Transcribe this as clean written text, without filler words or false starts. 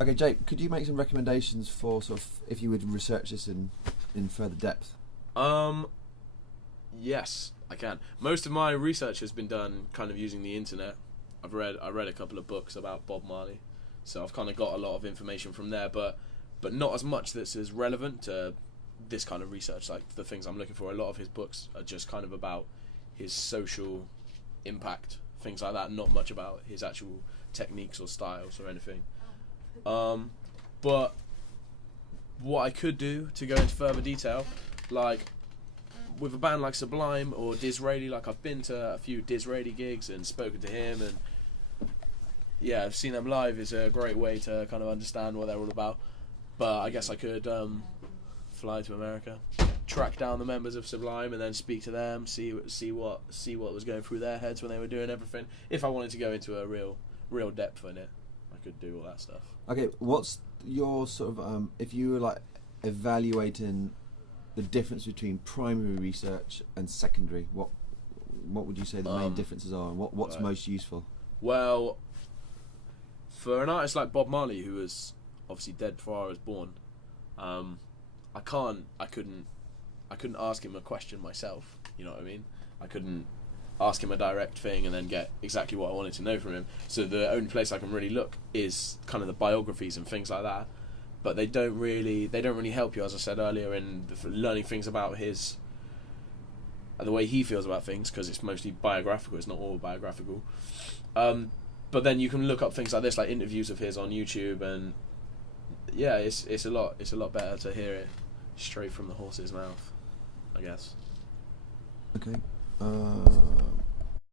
Okay, Jake, could you make some recommendations for sort of if you would research this in further depth? Yes, I can. Most of my research has been done kind of using the internet. I read a couple of books about Bob Marley, so I've kind of got a lot of information from there, but not as much that's as relevant to this kind of research, like the things I'm looking for. A lot of his books are just kind of about his social impact, things like that, not much about his actual techniques or styles or anything. But what I could do to go into further detail, like with a band like Sublime or Disraeli, like I've been to a few Disraeli gigs and spoken to him, and yeah, I've seen them live. Is a great way to kind of understand what they're all about. But I guess I could fly to America, track down the members of Sublime, and then speak to them, see what was going through their heads when they were doing everything. If I wanted to go into a real depth in it, I could do all that stuff. Okay, what's your sort of if you were like evaluating the difference between primary research and secondary, what would you say the main differences are, and what's right. most useful? Well, for an artist like Bob Marley, who was obviously dead before I was born, I couldn't ask him a question myself. You know what I mean? I couldn't ask him a direct thing and then get exactly what I wanted to know from him. So the only place I can really look is kind of the biographies and things like that. But they don't really help you, as I said earlier, in learning things about the way he feels about things, because it's mostly biographical. It's not all biographical. But then you can look up things like this, like interviews of his on YouTube, and yeah, it's a lot better to hear it straight from the horse's mouth, I guess. Okay.